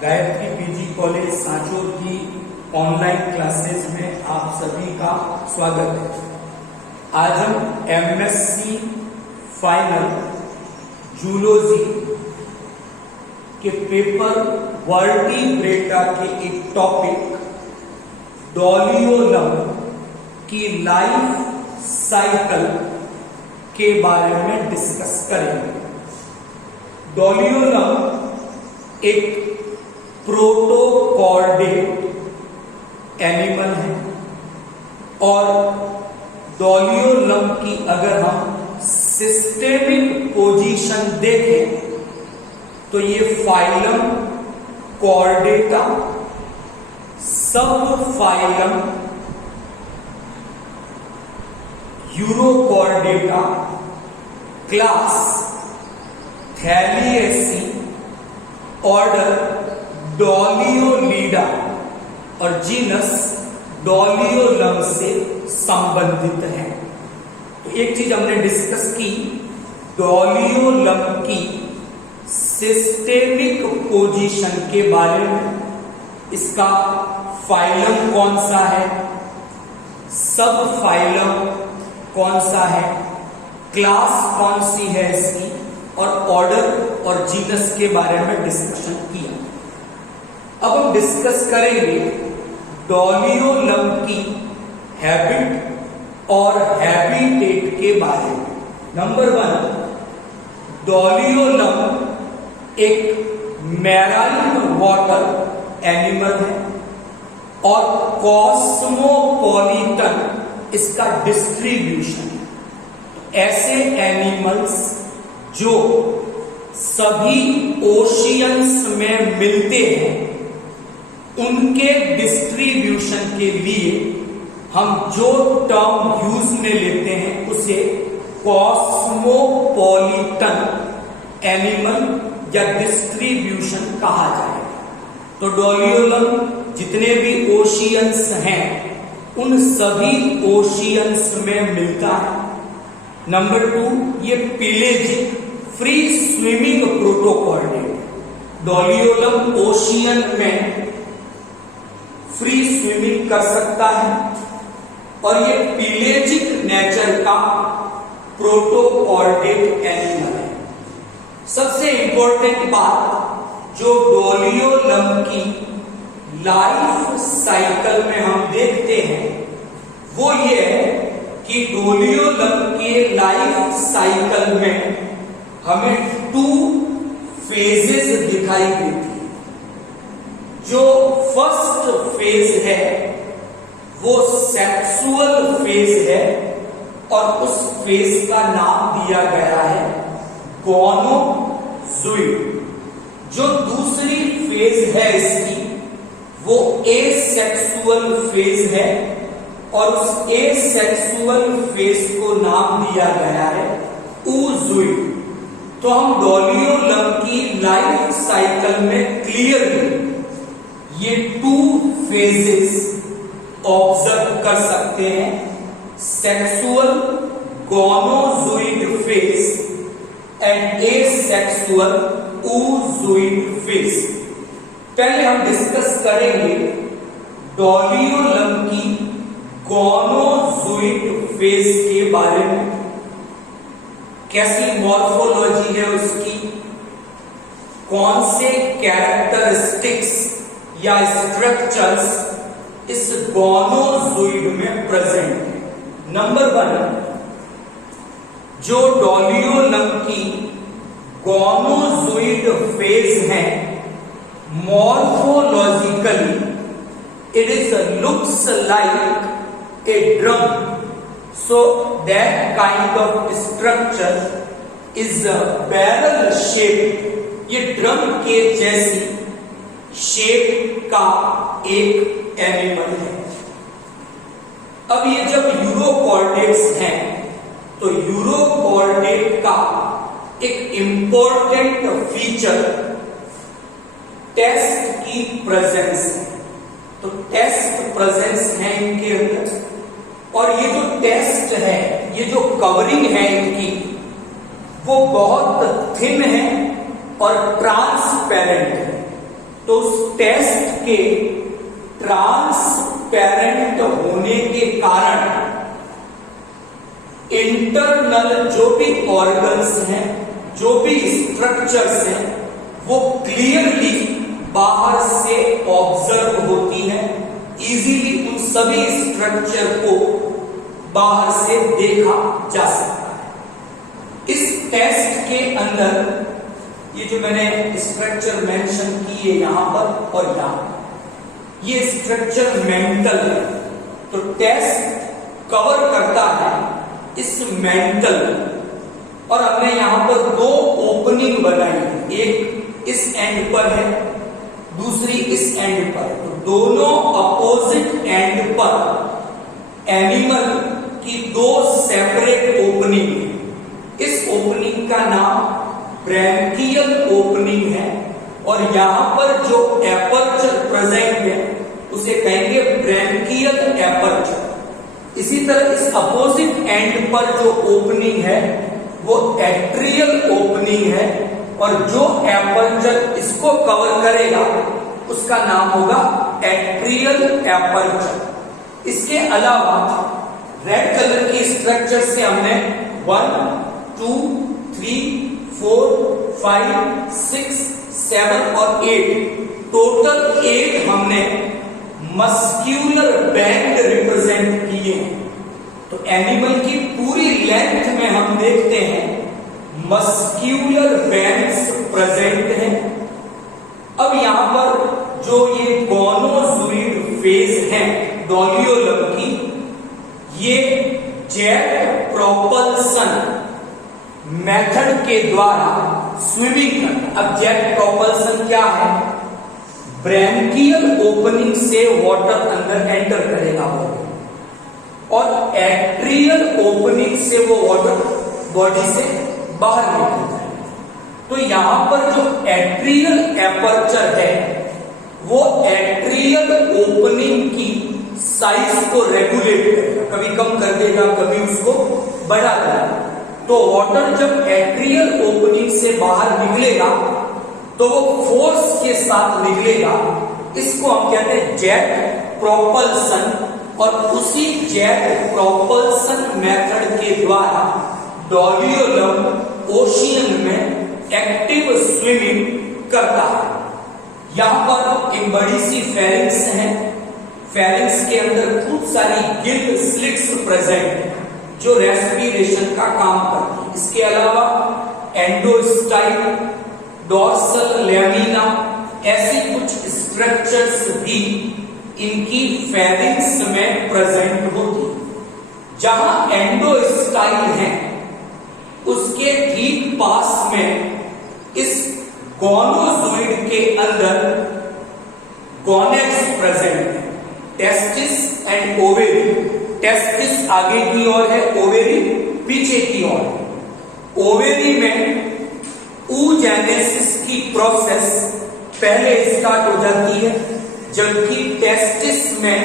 Gayatri PG college Sanchore की online classes में आप सभी का स्वागत है। आज हम एमएससी फाइनल जूलॉजी के पेपर वर्टिब्रेटा के एक टॉपिक डोलियोलम की लाइफ साइकिल के बारे में डिस्कस करेंगे। डोलियोलम एक प्रोटोकॉर्डेट एनिमल है और डोलियोलम की अगर हम सिस्टेमिक पोजीशन देखें तो ये फाइलम कॉर्डेटा, सब फाइलम यूरोकॉर्डेटा, क्लास थैलिएसी, ऑर्डर डोलियोलिडा और जीनस डोलियोलम से संबंधित है। तो एक चीज हमने डिस्कस की, डोलियोलम की सिस्टेमिक पोजीशन के बारे में। इसका फाइलम कौन सा है, सब फाइलम कौन सा है, क्लास कौन सी है इसकी, और ऑर्डर और जीनस के बारे में डिस्कशन किया। अब हम डिस्कस करेंगे डोलियोलम की हैबिट और हैबिटेट के बारे में। नंबर 1, डोलियोलम एक मैराइन वाटर एनिमल है और कॉस्मोपॉलिटन इसका डिस्ट्रीब्यूशन है। ऐसे एनिमल्स जो सभी ओशियंस में मिलते हैं, उनके डिस्ट्रीब्यूशन के लिए हम जो टर्म यूज में लेते हैं उसे कॉस्मोपॉलिटन एनिमल या डिस्ट्रीब्यूशन कहा जाएगा। तो डोलियोलम जितने भी ओशियंस हैं उन सभी ओशियंस में मिलता है। नंबर 2, ये pelagic free swimming protochordate. Doliolum ocean में फ्री स्विमिंग कर सकता है और ये पेलेजिक नेचर का प्रोटोकॉर्डेट एनिमल है। सबसे इंपॉर्टेंट बात जो डोलियोलम की लाइफ साइकिल में हम देखते हैं वो ये है कि डोलियोलम के लाइफ साइकिल में हमें 2 फेजेस दिखाई देती है। जो फर्स्ट फेज है वो सेक्सुअल फेज है और उस फेज का नाम दिया गया है गोनोज़ोइड। जो दूसरी फेज है इसकी वो एसेक्सुअल फेज है और उस एसेक्सुअल फेज को नाम दिया गया है oozoid। तो हम डोलियोलम की लाइफ साइकिल में क्लियरली ये 2 फेजेस ऑब्जर्व कर सकते हैं, sexual gonozooid phase and asexual oozoid phase. पहले हम डिस्कस करेंगे डोलियोलम की गोनोज़ोइड फेज के बारे में। कैसी मॉर्फोलॉजी है उसकी, कौन से कैरेक्टरिस्टिक्स या स्ट्रक्चर्स इस गोनोज़ोइड में प्रेजेंट है। नंबर 1, जो डोलियोलम की गोनोज़ोइड फेज है, morphologically it is looks like a drum. So that kind of structure is barrel shaped। ये ड्रम के जैसी शेप का एक एनिमल है। अब ये जब यूरोकॉर्डेट्स हैं तो यूरोकॉर्डेट का एक इंपॉर्टेंट फीचर टेस्ट की प्रेजेंस है। तो टेस्ट प्रेजेंस है इनके अंदर और ये जो टेस्ट है, ये जो कवरिंग है इनकी, वो बहुत थिन है और ट्रांसपेरेंट है। तो उस टेस्ट के ट्रांसपेरेंट होने के कारण इंटरनल जो भी ऑर्गन्स हैं, जो भी स्ट्रक्चर्स हैं, वो क्लियरली बाहर से ऑब्जर्व होती है। इजीली उन सभी स्ट्रक्चर को बाहर से देखा जा सकता है। इस टेस्ट के अंदर ये जो मैंने स्ट्रक्चर मेंशन किए यहां पर और यहां, ये स्ट्रक्चर मेंटल है। तो टेस्ट कवर करता है इस मेंटल, और हमने यहां पर दो ओपनिंग बनाई है, एक इस एंड पर है, दूसरी इस एंड पर। तो दोनों अपोजिट एंड पर एनिमल की दो सेपरेट ओपनिंग है। इस ओपनिंग का नाम ब्रैंकियल ओपनिंग है, और यहां पर जो एपर्चर प्रेजेंट है उसे कहेंगे ब्रैंकियल एपर्चर। इसी तरह इस अपोजिट एंड पर जो ओपनिंग है वो एट्रियल ओपनिंग है, और जो एपर्चर इसको कवर करेगा उसका नाम होगा एट्रियल एपर्चर। इसके अलावा रेड कलर की स्ट्रक्चर से हमने 1, 2, 3, 4, 5, 6, 7 और 8 टोटल 8 हमने मस्क्यूलर बैंड रिप्रेजेंट किए हैं। तो एनिमल की पूरी लेंथ में हम देखते हैं मस्क्यूलर बैंड्स प्रेजेंट हैं। अब यहां पर जो ये गोनोज़ोइड फेज है डोलियोलम की, ये जेट प्रोपल्सन मेथड के द्वारा स्विमिंग करना। अब जेट प्रोपल्सन क्या है? ब्रैंकियल ओपनिंग से वाटर अंदर एंटर करेगा और एट्रियल ओपनिंग से वो वाटर बॉडी से बाहर निकल जाएगा। तो यहां पर जो एट्रियल एपर्चर है वो एट्रियल ओपनिंग की साइज को रेगुलेट करेगा, कभी कम कर देगा, कभी उसको बढ़ा देगा। तो वाटर जब एट्रियल ओपनिंग से बाहर निकलेगा तो वो फोर्स के साथ निकलेगा। इसको हम कहते हैं जेट प्रोपल्सन, और उसी जेट प्रोपल्सन मेथड के द्वारा डोलियोलम ओशियन में एक्टिव स्विमिंग करता है। यहां पर एक बड़ी सी फेरिंग्स है, फेरिंग्स के अंदर खूब सारी गिल स्लिट्स प्रेजेंट है जो रेस्पिरेशन का काम करती है। इसके अलावा एंडोस्टाइल, डॉर्सल लैमिना, ऐसी कुछ स्ट्रक्चर्स भी इनकी फेरिंग्स में प्रेजेंट होती है। जहां एंडोस्टाइल है उसके ठीक पास में इस गोनोज़ोइड के अंदर गोनेड्स प्रेजेंट है, टेस्टिस एंड ओवेरी। टेस्टिस आगे की ओर है, ओवेरी पीछे की ओर है। ओवेरी में oogenesis की प्रोसेस पहले स्टार्ट हो जाती है, जबकि टेस्टिस में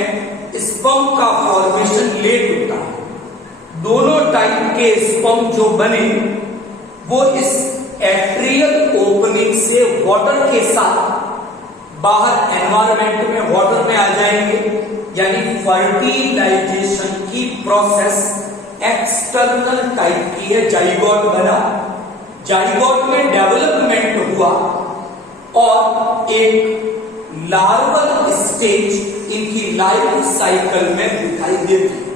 स्पर्म का फॉर्मेशन लेट होता है। दोनों टाइप के स्पर्म जो बने वो इस एट्रियल ओपनिंग से वाटर के साथ बाहर एनवायरमेंट में वाटर में आ जाएंगे, यानी फर्टिलाइजेशन की प्रोसेस एक्सटर्नल टाइप की है। जाइगोट बना, जाइगोट में डेवलपमेंट हुआ और एक लार्वल स्टेज इनकी लाइफ साइकिल में दिखाई देती है।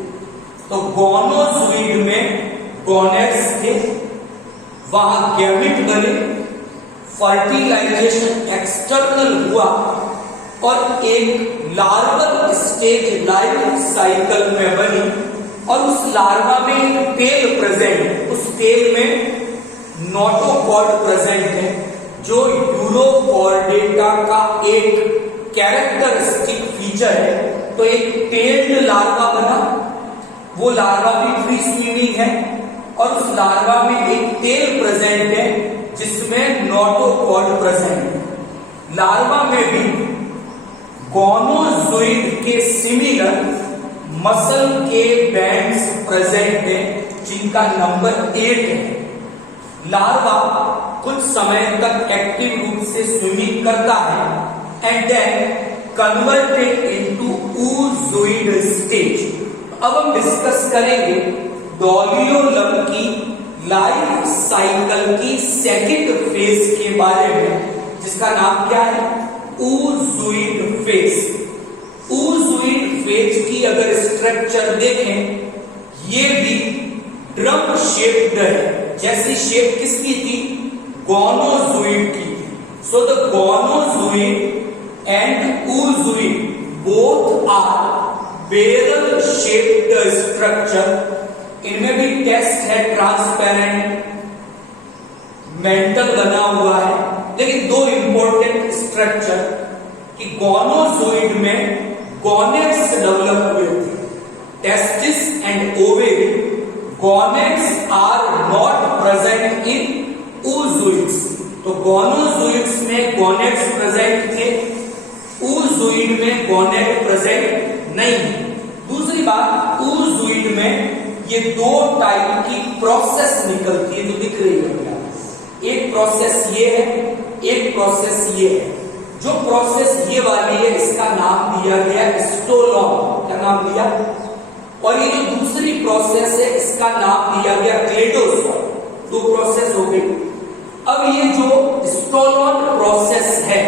तो गोनोज़ोइड में गोनेड्स थे, वहां गैमेट बने, फर्टिलाइजेशन एक्सटर्नल हुआ और एक लार्वल स्टेज लाइफ साइकिल में बनी, और उस लार्वा में एक टेल प्रेजेंट, उस टेल में नोटोकॉर्ड प्रेजेंट है जो यूरोकॉर्डेटा का एक कैरेक्टरिस्टिक फीचर है। तो एक टेल्ड लार्वा बना, वो लार्वा भी फ्री स्विमिंग है, और उस लार्वा में एक टेल प्रेजेंट है जिसमें नोटोकॉर्ड प्रेजेंट है। लार्वा में भी गोनोज़ोइड के सिमिलर मसल के बैंड्स प्रेजेंट है जिनका नंबर 8 है। लार्वा कुछ समय तक एक्टिव रूप से स्विमिंग करता है and then converted into oozoid stage। अब हम डिस्कस करेंगे डोलियोलम की लाइफ साइकिल की सेकंड फेज के बारे में, जिसका नाम क्या है? oozoid phase. oozoid फेज की अगर स्ट्रक्चर देखें, ये भी ड्रम शेप्ड है। जैसी शेप किसकी थी? गोनोजोइड की थी। So the gonozooid and oozoid both are barrel shaped structure. इनमें भी टेस्ट है ट्रांसपेरेंट मेंटल बना हुआ है, लेकिन दो इंपॉर्टेंट स्ट्रक्चर कि गोनोजोइड में गोनेट्स डेवलप हुए थे, testis and ovary. Gonads are not present in oozoids। तो गोनोजोइड्स में गोनेट्स प्रेजेंट थे, oozoid में गोनेट प्रेजेंट नहीं है। दूसरी बात, oozoid में ये दो टाइप की प्रोसेस निकलती है जो दिख रही है। एक प्रोसेस ये है, एक प्रोसेस ये है। जो प्रोसेस ये वाली है, इसका नाम दिया गया स्टोलॉन। क्या नाम दिया? और ये जो दूसरी प्रोसेस है, इसका नाम दिया गया क्लेडोसोल। दो प्रोसेस हो गई। अब ये जो स्टोलॉन प्रोसेस है,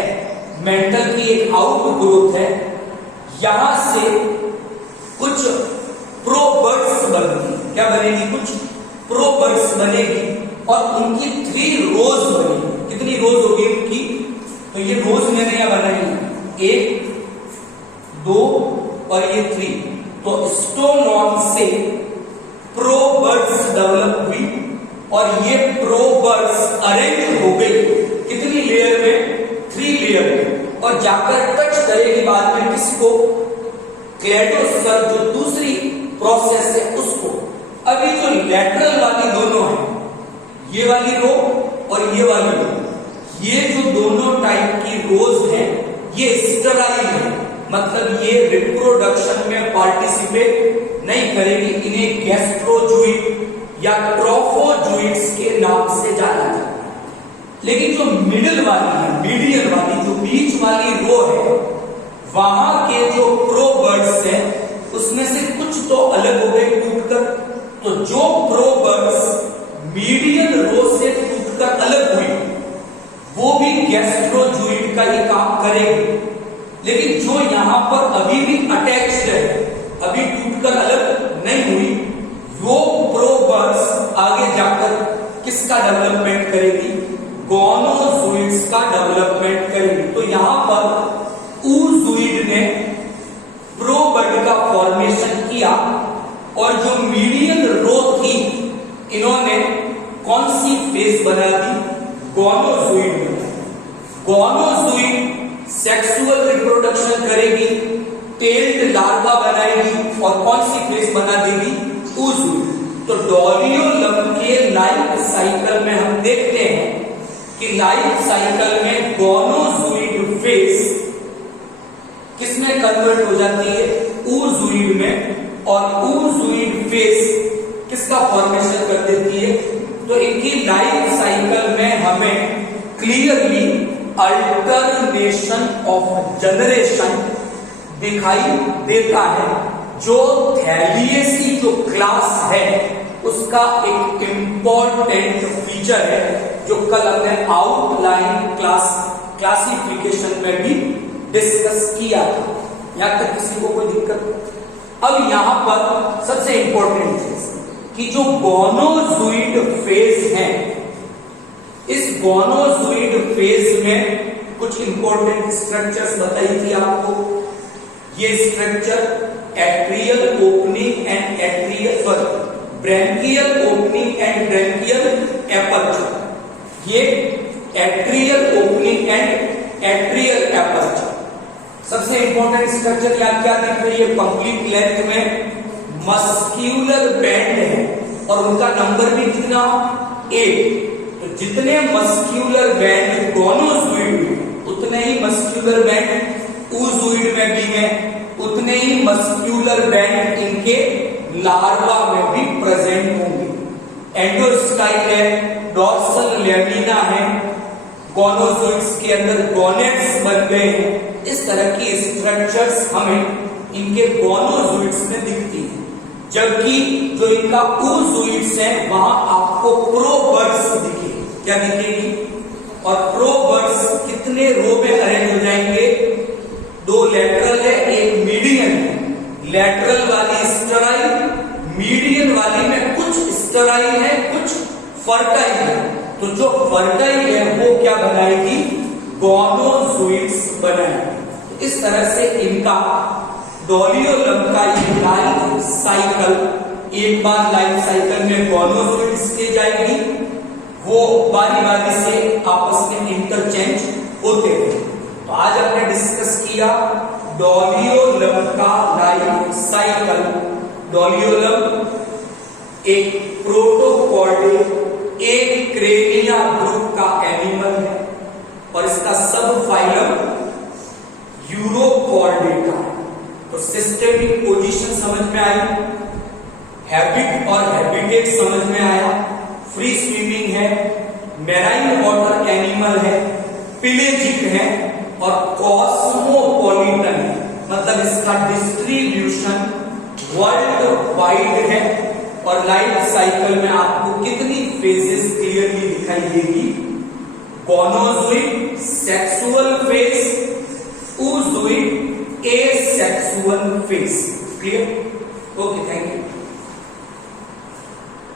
मेंटल की एक आउट ग्रोथ है। यहां से कुछ प्रोबर्ड्स बनेगी। क्या बनेगी? कुछ प्रोबर्ड्स बनेगी और उनकी 3 रोज बनेगी। कितनी रोज होगी उनकी? तो ये रोज मैंने यहां बनाई, 1 2 और ये 3। तो स्टोलॉन से प्रोबर्ड्स डेवलप हुई और ये प्रोबर्ड्स अरेंज हो गई कितनी लेयर में? 3 लेयर में, और जाकर टच करेगी बाद में किसको? क्लेडोसर, जो दूसरी प्रोसेस है उसको। अभी जो लेटरल वाली दोनों है, ये वाली रो और ये वाली रो, ये जो दोनों टाइप की रोज हैं, ये स्टेराइल है। मतलब ये रिप्रोडक्शन में पार्टिसिपेट नहीं करेगी। इन्हें गैस्ट्रोजूइड या ट्रोफोजूइड्स के नाम से जाना जाता है। लेकिन जो मिडिल वाली है, मीडियन वाली, जो बीच वाली रो है, वहां के जो प्रोबर्ड्स हैं, उसमें से कुछ तो अलग हो गए टूटकर। तो जो प्रोबर्ड्स मीडियन रो से टूटकर अलग हुई, वो भी गैस्ट्रोजूइड का ही काम करेगी। लेकिन जो यहां पर अभी भी अटैच्ड है, अभी टूटकर अलग नहीं हुई, वो प्रोबर्ड्स आगे जाकर किसका डेवलपमेंट करेगी? गोनोजोइड्स का डेवलपमेंट करेगी। तो यहां पर oozoid ने प्रोबर्ड का फॉर्मेशन किया और जो मीडियन रो थी, इन्होंने कौन सी फेज बना दी? गोनोजोइड बना। गोनोजोइड सेक्सुअल रिप्रोडक्शन करेगी, टेल्ड लार्वा बनाएगी और कौन सी फेज बना देगी? oozoid। तो डोलियोलम के लाइफ साइकिल में हम देखते हैं कि लाइफ साइकिल में गोनोजोइड फेज किसमें कन्वर्ट हो जाती है? oozoid में। और oozoid फेज किसका फॉर्मेशन कर देती है? तो इनकी लाइफ साइकिल में हमें क्लियरली अल्टरनेशन ऑफ जनरेशन दिखाई देता है। जो थैलिएसी जो क्लास है, उसका एक इंपॉर्टेंट फीचर है, जो कल हमने आउटलाइन क्लासिफिकेशन में भी डिस्कस किया था। यहां तक किसी को कोई दिक्कत? अब यहां पर सबसे इंपॉर्टेंट चीज कि जो गोनोजोइड फेज है, इस गोनोजोइड फेज में कुछ इंपॉर्टेंट स्ट्रक्चर्स बताई थी आपको। ये structure atrial opening and branchial opening and branchial aperture. ये atrial opening and atrial aperture. सबसे इंपॉर्टेंट स्ट्रक्चर यहाँ क्या दिख रही है? कंप्लीट लेंथ में मस्क्यूलर बैंड है और उनका नंबर भी कितना? 8। तो जितने मस्क्यूलर बैंड गोनोजोइड में, उतने ही मस्क्यूलर बैंड oozoid में भी है, उतने ही मस्क्यूलर बैंड इनके लार्वा में भी प्रेजेंट होंगे। एंडोस्टाइल है, डॉर्सल लेमिना है, गोनोजोइड्स के अंदर गोनेड्स बन गए हैं। इस तरह की स्ट्रक्चर्स हमें इनके गोनोजोइड्स में दिखती हैं, जबकि जो इनका oozoids है वहां आपको प्रोबर्ड्स दिखे। क्या दिखेगी? और प्रोबर्ड्स कितने रो में अरेंज हो जाएंगे? 2 लेटरल है, एक मीडियन है। लेटरल वाली स्टेराइल, मीडियन वाली में कुछ स्टेराइल है, कुछ फर्टाइल है। तो जो फर्टाइल है वो क्या बनाएगी? गोनोजोइड्स बनाएगी। इस तरह से इनका डोलियोलम का लाइफ साइकिल, एक बार लाइफ साइकिल में गोनोजोइड स्टेज आएगी, वो बारी बारी से आपस में इंटरचेंज होते हैं। तो आज हमने डिस्कस किया डोलियोलम का लाइफ साइकिल। डोलियोलम एक प्रोटोकॉर्डे, एक क्रेनिया ग्रुप का एनिमल है और इसका सब फाइलम यूरोकॉर्डेटा। तो सिस्टेमिक पोजीशन समझ में आई, हैबिट और हैबिटेट समझ में आया, फ्री स्विमिंग है, मैराइन वाटर एनिमल है, पिलेजिक है और कॉस्मोपॉलिटन है। मतलब इसका डिस्ट्रीब्यूशन वर्ल्ड वाइड है। और लाइफ साइकिल में आपको कितनी फेजेस क्लियरली दिखाई देगी? Gonozooid sexual phase, oozoid asexual phase. Clear? Okay, thank you.